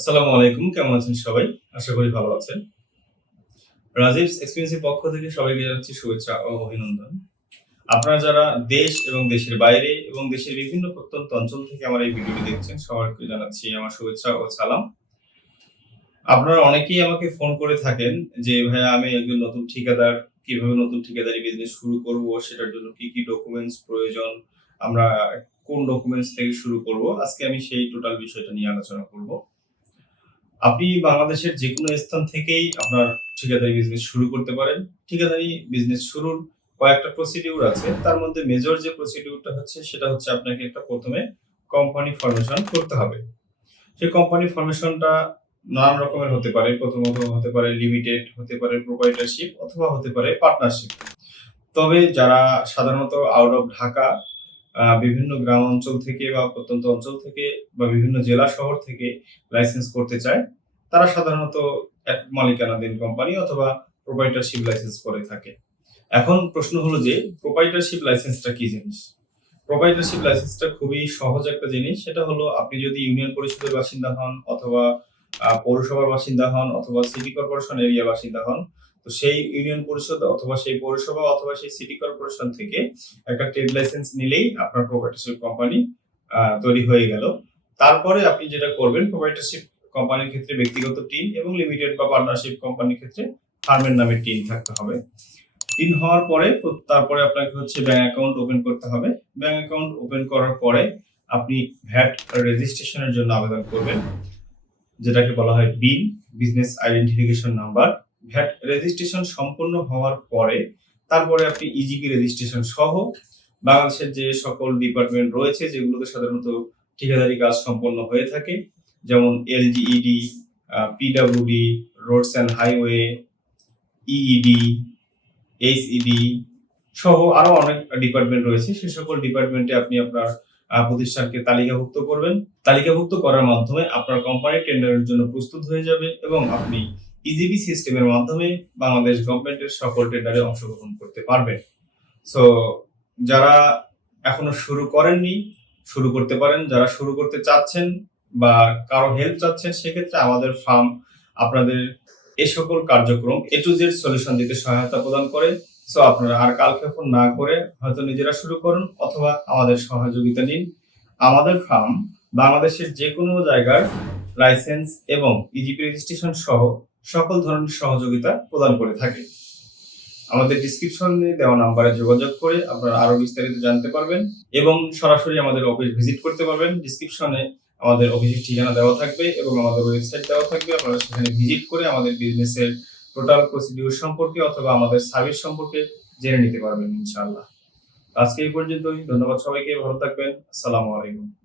আসসালামু আলাইকুম, কেমন আছেন সবাই? আশা করি ভালো আছেন। রাজীবস এক্সপেন্সিভ পক্ষ থেকে সবাইকে জানাচ্ছি শুভেচ্ছা ও অভিনন্দন। আপনারা যারা দেশ এবং দেশের বাইরে এবং দেশের বিভিন্ন প্রত্যন্ত অঞ্চল থেকে আমার এই ভিডিওটি দেখছেন, সবাইকে জানাচ্ছি আমার শুভেচ্ছা ও সালাম। আপনারা অনেকেই আমাকে ফোন করে থাকেন যে, ভাইয়া, আমি একজন নতুন ঠিকাদার, কীভাবে নতুন ঠিকাদারি বিজনেস শুরু করব? সেটার জন্য কি কি ডকুমেন্টস প্রয়োজন? আমরা কোন ডকুমেন্টস থেকে শুরু করব? আজকে আমি সেই টোটাল বিষয়টা নিয়ে আলোচনা করব। আপনি বাংলাদেশের যে কোনো স্থান থেকেই আপনার ঠিকাদারি বিজনেস শুরু করতে পারেন। ঠিকাদারি বিজনেস শুরুর কয়েকটা প্রসিডিউর আছে। তার মধ্যে মেজর যে প্রসিডিউরটা হচ্ছে, সেটা হচ্ছে আপনাকে একটা প্রথমে কোম্পানি ফরমেশন করতে হবে। সেই কোম্পানি ফরমেশনটা নানান রকমের হতে পারে। প্রথমত হতে পারে লিমিটেড হতে পারে প্রোপাইটারশিপ অথবা হতে পারে পার্টনারশিপ তবে যারা সাধারণত আউট অফ ঢাকা বিভিন্ন গ্রাম অঞ্চল থেকে বা প্রত্যন্ত অঞ্চল থেকে বা বিভিন্ন জেলা শহর থেকে লাইসেন্স করতে চায়, তারা সাধারণত এক মালিকানাধীন কোম্পানি অথবা প্রোপাইটারশিপ লাইসেন্স করে থাকে। এখন প্রশ্ন হলো যে প্রোপাইটারশিপ লাইসেন্সটা কি জিনিস? প্রোপাইটারশিপ লাইসেন্সটা খুবই সহজ একটা জিনিস, সেটা হলো আপনি যদি ইউনিয়ন পরিষদের বাসিন্দা হন অথবা পৌরসভার বাসিন্দা হন অথবা সিটি কর্পোরেশন এরিয়া বাসিন্দা হন তো সেই ইউনিয়ন পরিষদ অথবা সেই পৌরসভা অথবা সেই সিটি কর্পোরেশন থেকে একটা ট্রেড লাইসেন্স নিলেই আপনার প্রোপাইটারশিপ কোম্পানি তৈরি হয়ে গেল। তারপরে আপনি যেটা করবেন প্রোপাইটারশিপ কোম্পানির ক্ষেত্রে ব্যক্তিগত টিম এবং লিমিটেড বা পার্টনারশিপ কোম্পানির ক্ষেত্রে ফার্মের নামে টিম থাকতে হবে। টিম হওয়ার প্র- তারপরে আপনাকে হচ্ছে ব্যাংক অ্যাকাউন্ট ওপেন করতে হবে। ব্যাংক অ্যাকাউন্ট ওপেন করার পরে আপনি ভ্যাট রেজিস্ট্রেশনের জন্য আবেদন করবেন, যেটাকে বলা হয় BIN business identification number VAT registration সম্পন্ন হওয়ার পরে তারপরে আপনি ইজিপি রেজিস্ট্রেশন সহ বাংলাদেশের যে সকল ডিপার্টমেন্ট রয়েছে, যেগুলোতে সাধারণত ঠিকাদারি কাজ সম্পন্ন হয়ে থাকে, যেমন LGED PWD roads and highway EED HED সহ আরও অনেক ডিপার্টমেন্ট রয়েছে। সে সকল ডিপার্টমেন্টে আপনি আপনার প্রতিষ্ঠানকে তালিকাভুক্ত করবেন। তালিকাভুক্ত করার মাধ্যমে আপনার কোম্পানি টেন্ডারের জন্য প্রস্তুত হয়ে যাবে এবং আপনি ইজিবি সিস্টেমের মাধ্যমে বাংলাদেশ গভর্নমেন্টের সকল টেন্ডারে অংশগ্রহণ করতে পারবেন সো যারা এখনও শুরু করেননি, শুরু করতে পারেন। যারা শুরু করতে চাচ্ছেন বা কারও হেল্প চাচ্ছেন, সেক্ষেত্রে আমাদের ফার্ম আপনাদের এ সকল কার্যক্রম এ টু জেড সলিউশন দিতে সহায়তা প্রদান করে। সো আপনারা আর কালক্ষেপণ না করে হয়তো নিজেরা শুরু করুন অথবা আমাদের সহযোগিতা নিন। আমাদের ফার্ম বাংলাদেশের যে কোনো জায়গার লাইসেন্স এবং ইজিপি রেজিস্ট্রেশন সহ সকল ধরনের সহযোগিতা প্রদান করে থাকে। আমাদের ডিসক্রিপশনে দেওয়া নাম্বারে যোগাযোগ করে আপনারা আরও বিস্তারিত জানতে পারবেন এবং সরাসরি আমাদের অফিস ভিজিট করতে পারবেন। ডিসক্রিপশনে আমাদের অফিসের ঠিকানা দেওয়া থাকবে এবং আমাদের ওয়েবসাইট দেওয়া থাকবে। আপনারা সেখানে ভিজিট করে আমাদের বিজনেসের টোটাল প্রসিডিউর সম্পর্কে অথবা আমাদের সার্ভিস সম্পর্কে জেনে নিতে পারবেন ইনশাআল্লাহ। আজকে এই পর্যন্তই। ধন্যবাদ সবাইকে। ভালো থাকবেন। আসসালামু আলাইকুম।